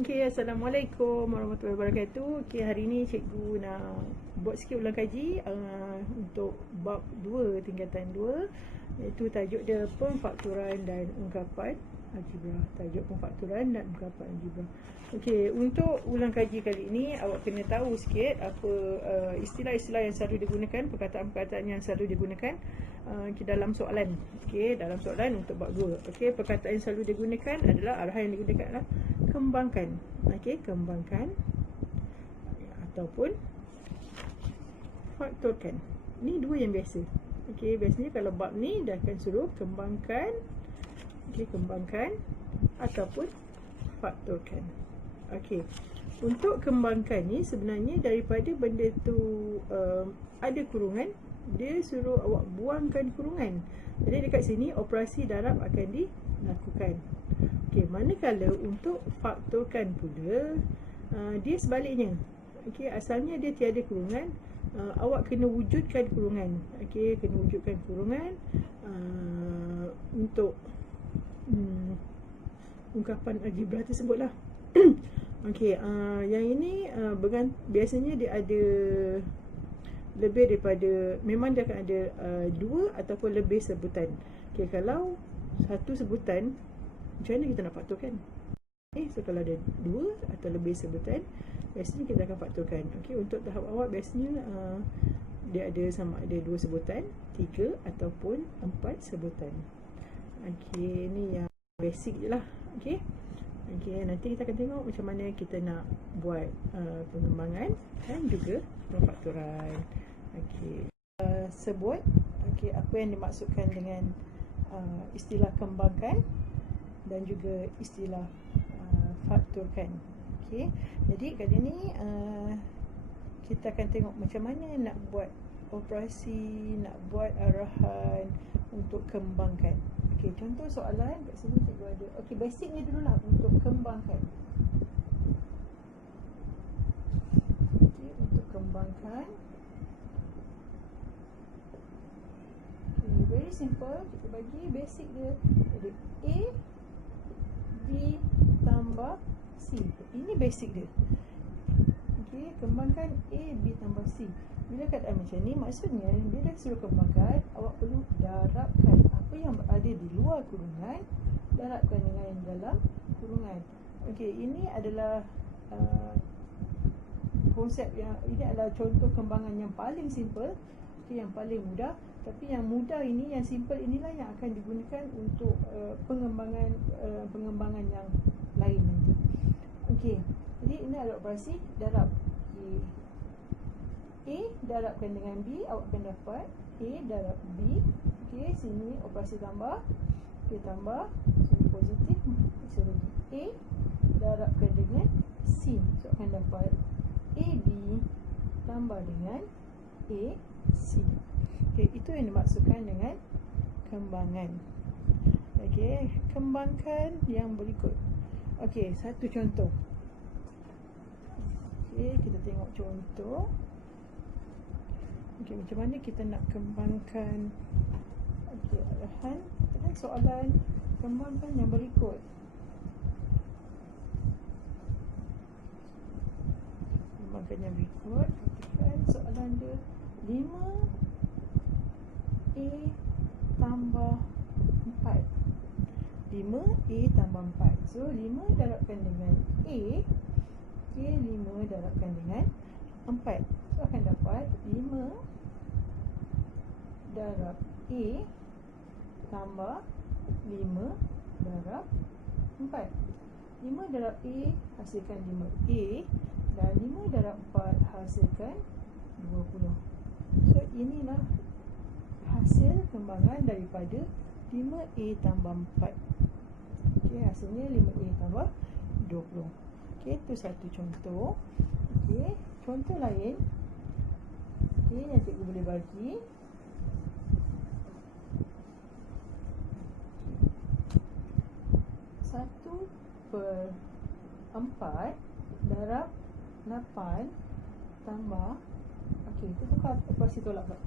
Okay, Assalamualaikum warahmatullahi wabarakatuh. Okay, hari ni cikgu nak buat sikit ulang kaji untuk bab 2 tingkatan 2, iaitu tajuk dia pemfakturan dan ungkapan algebra. Tajuk pemfakturan dan ungkapan algebra. Okay, untuk ulang kaji kali ini awak kena tahu sikit apa istilah-istilah yang selalu digunakan, perkataan-perkataan yang selalu digunakan dalam soalan. Okay, dalam soalan untuk bab 2. Okay, perkataan yang selalu digunakan adalah, arahan yang digunakan adalah kembangkan. Okey, kembangkan ataupun faktorkan. Ni dua yang biasa. Okey, biasanya kalau bab ni dah akan suruh kembangkan. Okey, kembangkan ataupun faktorkan. Okey. Untuk kembangkan ni sebenarnya daripada benda tu ada kurungan, dia suruh awak buangkan kurungan. Jadi dekat sini operasi darab akan dilakukan. Okey, manakala untuk faktorkan pula dia sebaliknya. Okey, asalnya dia tiada kurungan, awak kena wujudkan kurungan. Okey, kena wujudkan kurungan untuk ungkapan algebra tersebutlah. Okey, yang ini biasanya dia ada lebih daripada, memang dia akan ada dua ataupun lebih sebutan. Okey, kalau satu sebutan, macam mana kita nak faktorkan? So kalau ada dua atau lebih sebutan, biasanya kita akan faktorkan. Okey, untuk tahap awal biasanya dia ada sama ada dua sebutan, tiga ataupun empat sebutan. Okey, ni yang basic je lah. Okey. Okey, nanti kita akan tengok macam mana kita nak buat pengembangan dan juga pemfakturan. Okey. Sebut apa yang dimaksudkan dengan istilah kembangkan dan juga istilah faktorkan. Okey. Jadi kali ni kita akan tengok macam mana nak buat operasi, nak buat arahan untuk kembangkan. Okey, contoh soalan kat sini cikgu ada. Okey, basicnya dululah untuk kembangkan. Okey, untuk kembangkan. Okey, very simple. Kita bagi basic dia. Ada A B tambah C. Ini basic dia. Okey, kembangkan A, B tambah C. Bila keadaan macam ni, maksudnya dia dah suruh kembangkan, awak perlu darabkan apa yang berada di luar kurungan, darabkan dengan yang dalam kurungan. Okey, ini adalah konsep yang, ini adalah contoh kembangan yang paling simple. Okey, yang paling mudah. Tapi yang mudah ini, yang simple inilah yang akan digunakan untuk pengembangan yang lain nanti. Okey, jadi ini adalah operasi darab. Okay. A darabkan dengan B, awak akan dapat A darab B. Okey, sini operasi tambah. Okey, tambah, sini positif, sini A darabkan dengan C. So akan dapat AB tambah dengan AC. Okey, itu yang dimaksudkan dengan kembangan. Okey, kembangkan yang berikut. Okey, satu contoh. Okey, kita tengok contoh. Okey, macam mana kita nak kembangkan. Okey, arahan dan soalan kembangkan yang berikut. Kembangkan yang berikut. Perhatikan soalan dia. 5 A tambah 4. 5 A tambah 4. So 5 darabkan dengan A. Okey, 5 darabkan dengan 4. So akan dapat 5 darab A tambah 5 darab 4. 5 darab A hasilkan 5A, dan 5 darab 4 hasilkan 20. So inilah hasil kembangan daripada 5A tambah 4. Okey, hasilnya 5A tambah 20. Okey, itu satu contoh. Okey, contoh lain. Okey, yang cikgu boleh bagi. Satu per 4 darab 8 tambah. Okey, itu tukar operasi tolak pula.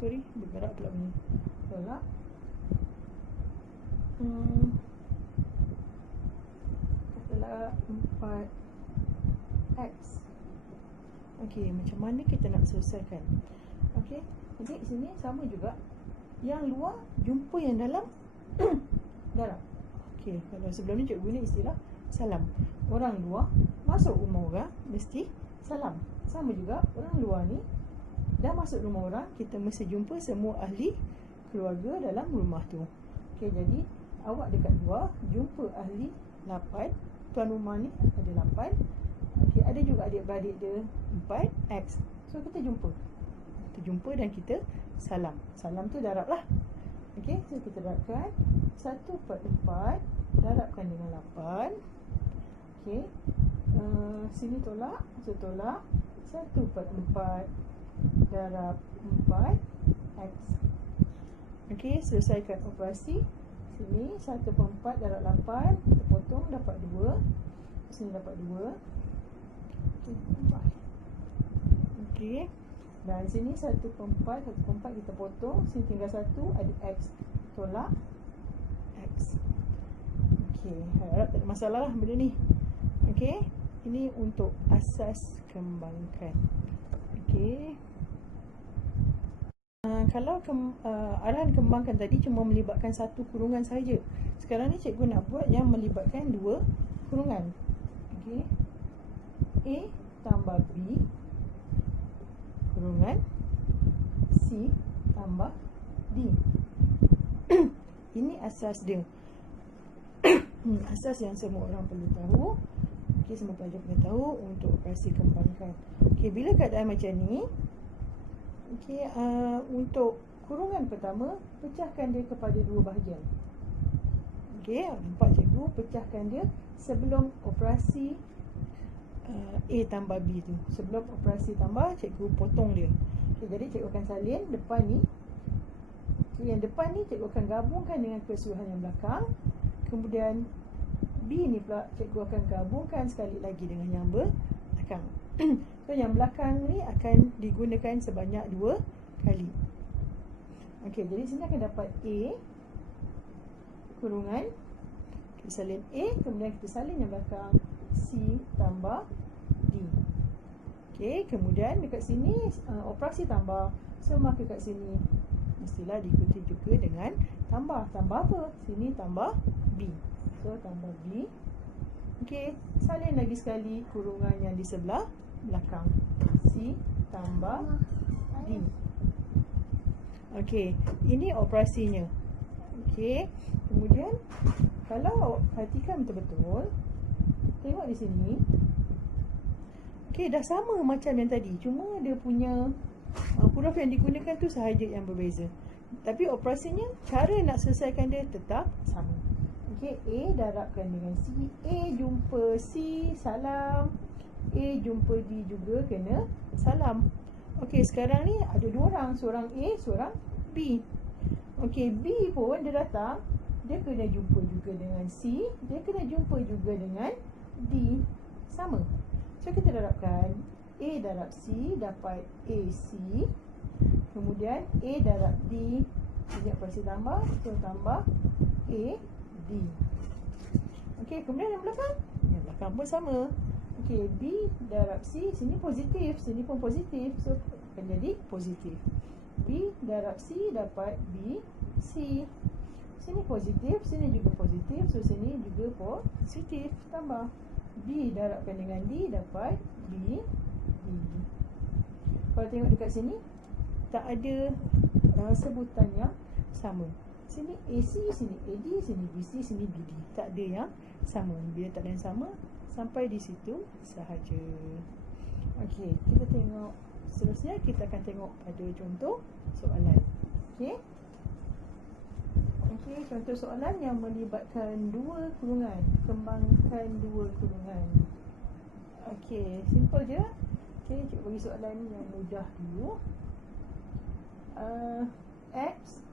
Sorry, bergerak pula ni. Tolak. adalah 4x. Okey, macam mana kita nak selesaikan? Okey, jadi sini sama juga. Yang luar jumpa yang dalam darab. Okey, kalau sebelum ni cikgu guna istilah salam. Orang luar masuk rumah orang mesti salam. Sama juga orang luar ni dah masuk rumah orang, kita mesti jumpa semua ahli keluarga dalam rumah tu. Okey, jadi awak dekat luar jumpa ahli 8, tuan rumah ni ada 8. Okey, ada juga adik-beradik dia 4x. So kita jumpa. Kita jumpa dan kita salam. Salam tu darab lah. Okey, so kita darabkan 1/4 darabkan dengan 8. Okey, sini tolak, so tolak 1/4 darab 4x. Okey, selesaikan operasi. Sini 1/4 darab 8, kita potong dapat 2. Sini dapat 2. Okey, dan sini 1/4 kita potong, sini tinggal 1, ada x, tolak x. Okey, harap tak ada masalah lah benda ni. Okey, ini untuk asas kembangkan. Okey, kalau arahan kembangkan tadi cuma melibatkan satu kurungan saja. Sekarang ni cikgu nak buat yang melibatkan dua kurungan. Okey, A tambah B kurungan C tambah D. Ini asas dia. Asas yang semua orang perlu tahu. Okey, semua pelajar perlu tahu untuk operasi kembangkan. Okey, bila keadaan macam ni, okey, untuk kurungan pertama, pecahkan dia kepada dua bahagian. Okey, nampak cikgu pecahkan dia sebelum operasi A tambah B tu. Sebelum operasi tambah, cikgu potong dia. Okey, jadi cikgu akan salin depan ni. Okay, yang depan ni cikgu akan gabungkan dengan keseluruhan yang belakang. Kemudian B ni pula cikgu akan gabungkan sekali lagi dengan yang belakang. So yang belakang ni akan digunakan sebanyak 2 kali. Okey, jadi sini akan dapat A kurungan, kita salin A, kemudian kita salin yang belakang C tambah D. Okey, kemudian dekat sini operasi tambah. So maka kat sini mestilah diikuti juga dengan tambah. Tambah apa? Sini tambah B. So tambah B. Okey, salin lagi sekali kurungan yang di sebelah belakang. C tambah D. Okey, ini operasinya. Okey, kemudian kalau awak perhatikan betul-betul, tengok di sini. Okey, dah sama macam yang tadi, cuma dia punya huruf yang digunakan tu sahaja yang berbeza. Tapi operasinya, cara nak selesaikan dia tetap sama. Okey, A darabkan dengan C. A jumpa C, salam. A jumpa D juga, kena salam. Okey, sekarang ni ada dua orang, seorang A, seorang B. Okey, B pun dia datang, dia kena jumpa juga dengan C, dia kena jumpa juga dengan D. Sama. So kita darabkan A darab C dapat AC. Kemudian A darab D, ini operasi tambah, so tambah AD. Okey, kemudian yang belakang? Yang belakang pun sama. Okey, B darab C, sini positif, sini pun positif, so akan jadi positif. B darab C dapat B, C. Sini positif, sini juga positif, so sini juga positif. Tambah B darabkan dengan D dapat B, D. Kalau tengok dekat sini, tak ada sebutan yang sama. Sini AC, sini AD, sini BC, sini BD. Tak ada yang sama. Bila tak ada yang sama, sampai di situ sahaja. Okey, kita tengok seterusnya, kita akan tengok pada contoh soalan. Okey. Okey, contoh soalan yang melibatkan dua kurungan. Kembangkan dua kurungan. Okey, simple je. Okey, cikgu bagi soalan yang mudah dulu. X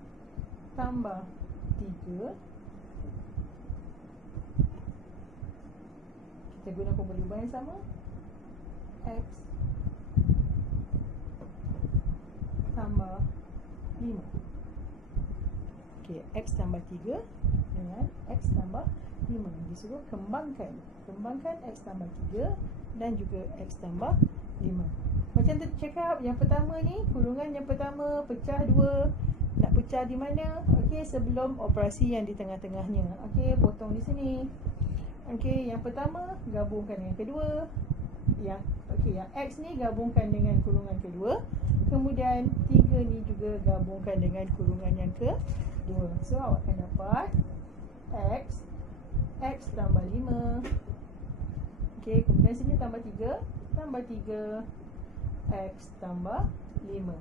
tambah 3. Kita guna formula ubah yang sama. X tambah 5. Okey, X tambah 3 dengan X tambah 5. Disuruh kembangkan X tambah 3 dan juga X tambah 5. Macam tadi cakap, yang pertama ni, kurungan yang pertama pecah 2. Nak pecah di mana? Okey, sebelum operasi yang di tengah-tengahnya. Okey, potong di sini. Okey, yang pertama gabungkan dengan kedua. Yang X ni gabungkan dengan kurungan kedua. Kemudian 3 ni juga gabungkan dengan kurungan yang kedua. So awak akan dapat X tambah 5. Okey, kemudian sini tambah 3 X tambah 5.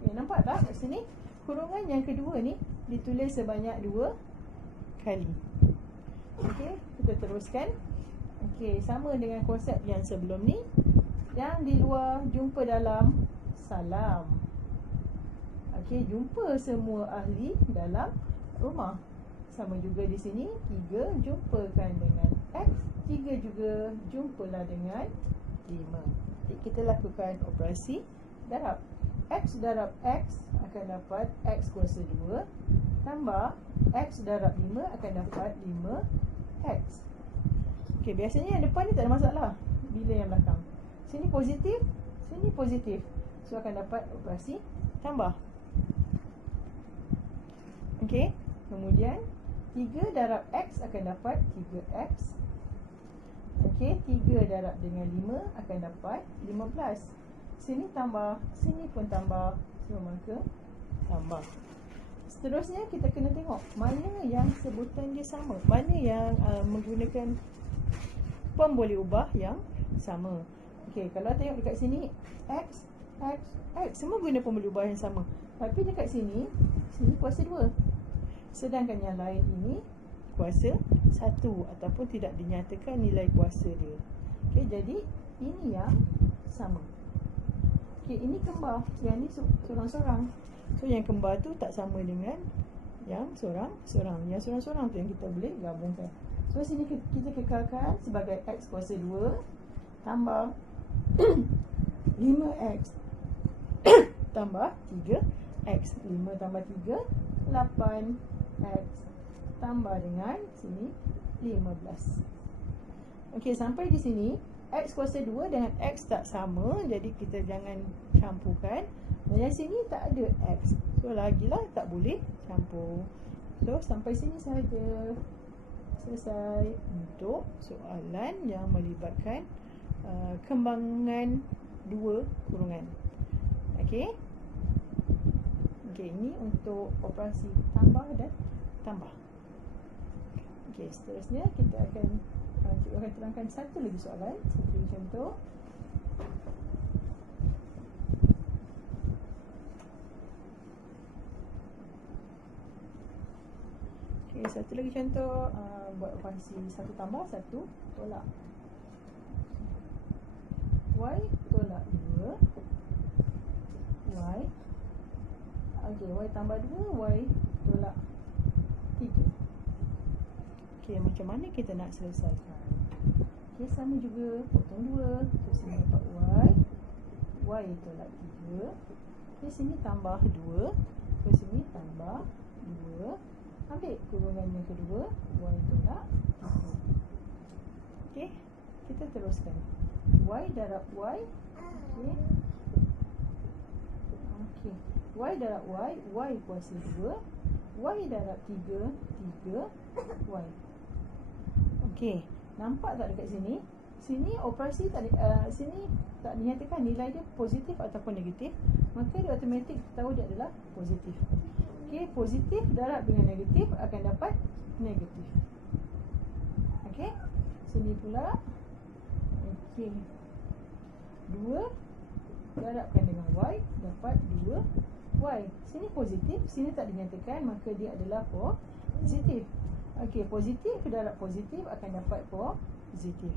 Okey, nampak tak kat sini? Kurungan yang kedua ni ditulis sebanyak 2 kali. Okey, kita teruskan. Okey, sama dengan konsep yang sebelum ni. Yang di luar jumpa dalam, salam. Okey, jumpa semua ahli dalam rumah. Sama juga di sini, 3 jumpakan dengan X, 3 juga jumpalah dengan 5. Jadi kita lakukan operasi darab. X darab X akan dapat X kuasa 2 tambah X darab 5 akan dapat 5X. Okey, biasanya yang depan ni tak ada masalah. Bila yang belakang, sini positif, sini positif, so akan dapat operasi tambah. Okey, kemudian 3 darab X akan dapat 3X. Okey, 3 darab dengan 5 akan dapat 15. Sini tambah, sini pun tambah, so maka tambah. Seterusnya kita kena tengok mana yang sebutan dia sama, mana yang menggunakan pemboleh ubah yang sama. Okey, kalau tengok dekat sini, X, semua guna pemboleh ubah yang sama. Tapi dekat sini, kuasa 2. Sedangkan yang lain ini kuasa 1 ataupun tidak dinyatakan nilai kuasa dia. Okey, jadi ini yang sama. Okey, ini kembar, yang ni sorang-sorang. So yang kembar tu tak sama dengan yang sorang-sorang. Yang sorang-sorang tu yang kita boleh gabungkan. So sini kita kekalkan sebagai X kuasa 2 tambah 5X tambah 3X. 5 tambah 3, 8X tambah dengan sini 15. Okey, sampai di sini X kuasa 2 dengan X tak sama, jadi kita jangan campurkan. Dan yang sini tak ada X, so lagilah tak boleh campur. So sampai sini sahaja. Selesai untuk soalan yang melibatkan kembangan 2 kurungan. Okey. Okey, ini untuk operasi tambah dan tambah. Okey, seterusnya kita akan terangkan satu lagi soalan, satu lagi contoh. Okey, satu lagi contoh, buat operasi 1 tambah 1 tolak. Y tolak 2 Y. Okey, Y tambah 2 Y tolak 3. Okey, macam mana kita nak selesaikan? Okey, sama juga, potong 2. So sini dapat Y tolak 3. Okey, sini tambah 2. So sini tambah 2. Ambil kurungan yang kedua, Y tolak 3. Okey, kita teruskan. Y darab Y. Okey. Okey, Y darab Y kuasa 2. Y darab 3, 3Y. Okey, nampak tak dekat sini? Sini operasi tak sini tak dinyatakan nilai dia positif ataupun negatif, maka dia automatik tahu dia adalah positif. Okey, positif darab dengan negatif akan dapat negatif. Okey, sini pula. Okey, 2 darabkan dengan Y dapat 2Y. Sini positif, sini tak dinyatakan, maka dia adalah positif. Okey, positif darab positif akan dapat positif.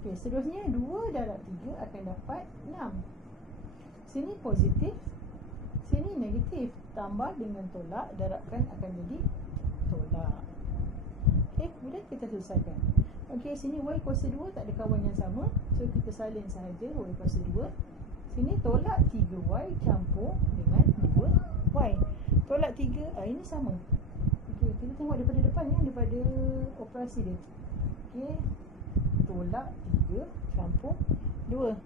Okey, seterusnya 2 darab 3 akan dapat 6. Sini positif, sini negatif, tambah dengan tolak, darabkan akan jadi tolak. Okey, kemudian kita selesaikan. Okey, sini Y kuasa 2 tak ada kawan yang sama, so kita salin sahaja Y kuasa 2. Sini tolak 3Y campur dengan 2Y. Tolak 3, ini sama. Okey, kita tengok daripada depan ya, daripada operasi dia. Okey, tolak 3 campur 2.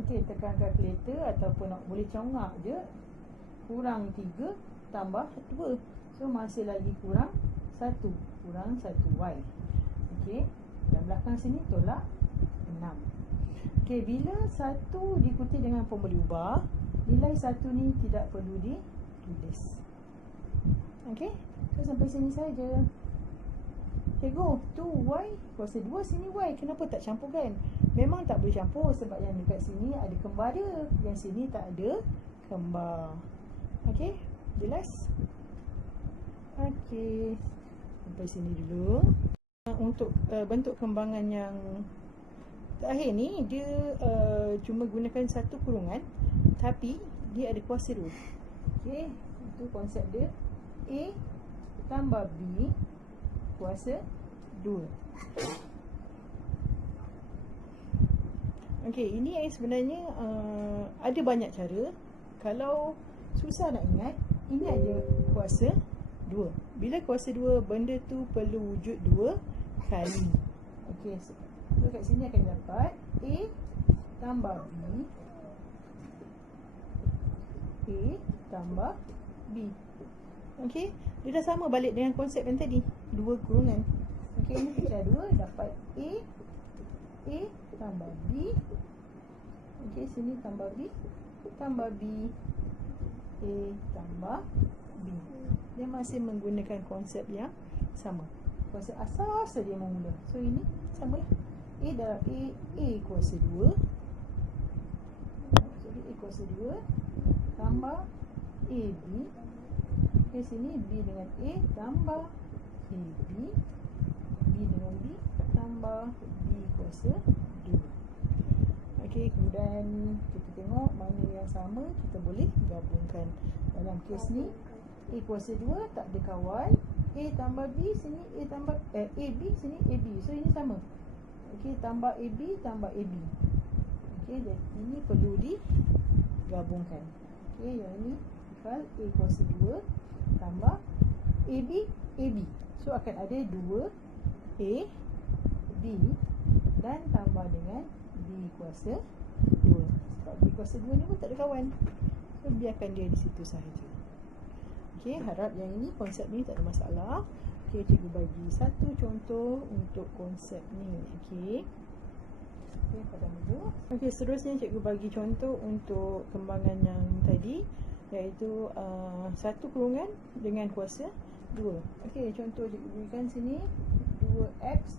Okey, tekan kalkulator ataupun nak boleh congak je. Kurang 3 tambah 2. So masih lagi kurang 1. Kurang 1y. Okey, dan belakang sini tolak 6. Okey, bila 1 diikuti dengan formula ubah, nilai 1 ni tidak perlu ditulis. Okey, so sampai sini saja. Cikgu, tu y kuasa 2, sini y. Kenapa tak campurkan? Memang tak boleh campur sebab yang dekat sini ada kembar dia, yang sini tak ada kembar. Okey, jelas? Okey, sampai sini dulu. Untuk bentuk kembangan yang terakhir ni, dia cuma gunakan satu kurungan, tapi dia ada kuasa 2. Okey, itu konsep dia. A tambah B kuasa 2. Okey, ini yang sebenarnya ada banyak cara. Kalau susah nak ingat, ini ada kuasa 2. Bila kuasa 2, benda tu perlu wujud 2 kali. Okey, so kat sini akan dapat A tambah B, A tambah B. Okey, dia dah sama balik dengan konsep yang tadi, 2 kurungan. Okey, ini pecah 2, dapat A tambah B. Okey, sini tambah B, tambah B, A tambah B. Dia masih menggunakan konsep yang sama. Konsep asas saja memula. So ini samalah. A darab A kuasa 2. Jadi A kuasa 2 tambah AB. Okey, sini B dengan A tambah AB. B dengan B tambah B kuasa 2. Okey, kemudian kita tengok mana yang sama, kita boleh gabungkan. Dalam kes ni A kuasa 2 tak ada kawan, A tambah B, sini A tambah AB, sini AB. So ini sama. Okey, tambah AB tambah AB. Okey, jadi ini perlu digabungkan. Okey, yang ini equal A kuasa 2 tambah AB AB. So akan ada 2 A B dan tambah dengan B kuasa 2. Sebab B kuasa 2 ni pun tak ada kawan, so biarkan dia di situ sahaja. Okey, harap yang ini konsep ni tak ada masalah. Okey, cikgu bagi satu contoh untuk konsep ni. Okey, pada dulu. Okey, seterusnya cikgu bagi contoh untuk kembangan yang tadi, iaitu satu kurungan dengan kuasa 2. Okey, contoh cikgu berikan sini 2x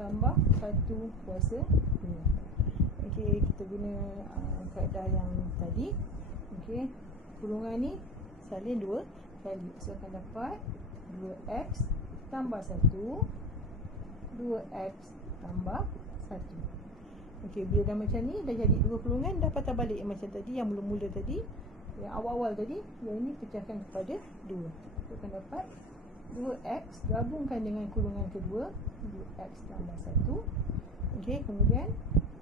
tambah 1 kuasa 2. Okey, kita guna kaedah yang tadi. Okey, kurungan ni salin 2 kali. So akan dapat 2x tambah 1, 2x tambah 1. Okey, bila dah macam ni, dah jadi 2 kurungan, dah patah balik yang macam tadi, yang mula-mula tadi, yang awal-awal tadi. Yang ini pecahkan kepada 2. So akan dapat 2x gabungkan dengan kurungan kedua, 2x tambah 1. Okey, kemudian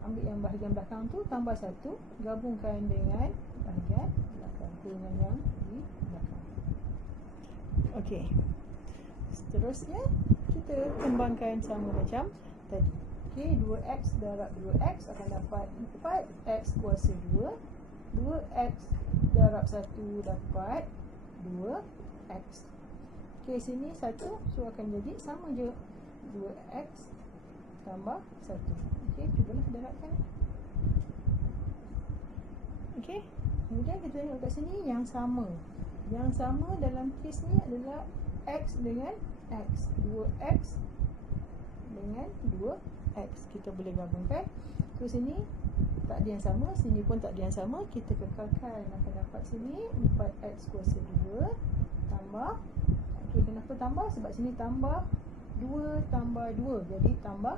ambil yang bahagian belakang tu, tambah 1, gabungkan dengan bahagian belakang, kurungan yang di belakang. Okey, seterusnya kita kembangkan sama macam tadi. Okey, 2x darab 2x akan dapat 4x kuasa 2. 2x darab 1 dapat 2x. Okey, sini 1, so akan jadi sama je, 2x tambah 1. Okey, cubalah darabkan. Okey, kemudian kita tengok kat sini yang sama. Yang sama dalam kes ni adalah x dengan x. 2x dengan 2x. Kita boleh gabungkan. So sini tak ada yang sama, sini pun tak ada yang sama. Kita kekalkan, akan dapat sini 4x kuasa 2 tambah. Okey, kenapa tambah? Sebab sini tambah 2 tambah 2, jadi tambah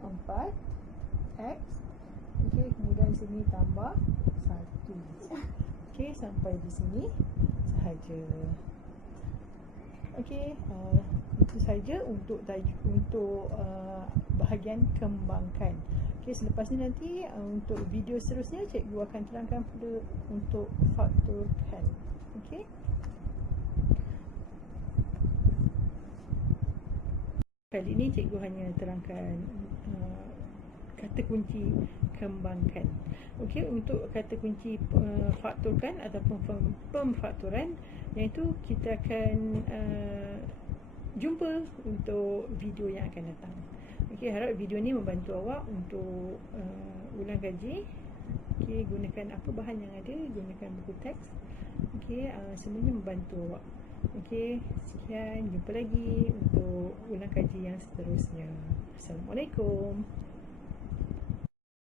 4x. Okey, kemudian sini tambah 1. Okey, sampai di sini sahaja. Okey, itu saja untuk bahagian kembangkan. Okey, selepas ni nanti untuk video seterusnya cikgu akan terangkan pula untuk faktorkan. Okey. Kali ini cikgu hanya terangkan kata kunci kembangkan. Okey, untuk kata kunci fakturkan ataupun pemfakturan, yang itu kita akan jumpa untuk video yang akan datang. Okey, harap video ni membantu awak untuk ulang kaji. Okey, gunakan apa bahan yang ada, gunakan buku teks. Okey, semuanya membantu awak. Okey, sekian, jumpa lagi untuk ulang kaji yang seterusnya. Assalamualaikum.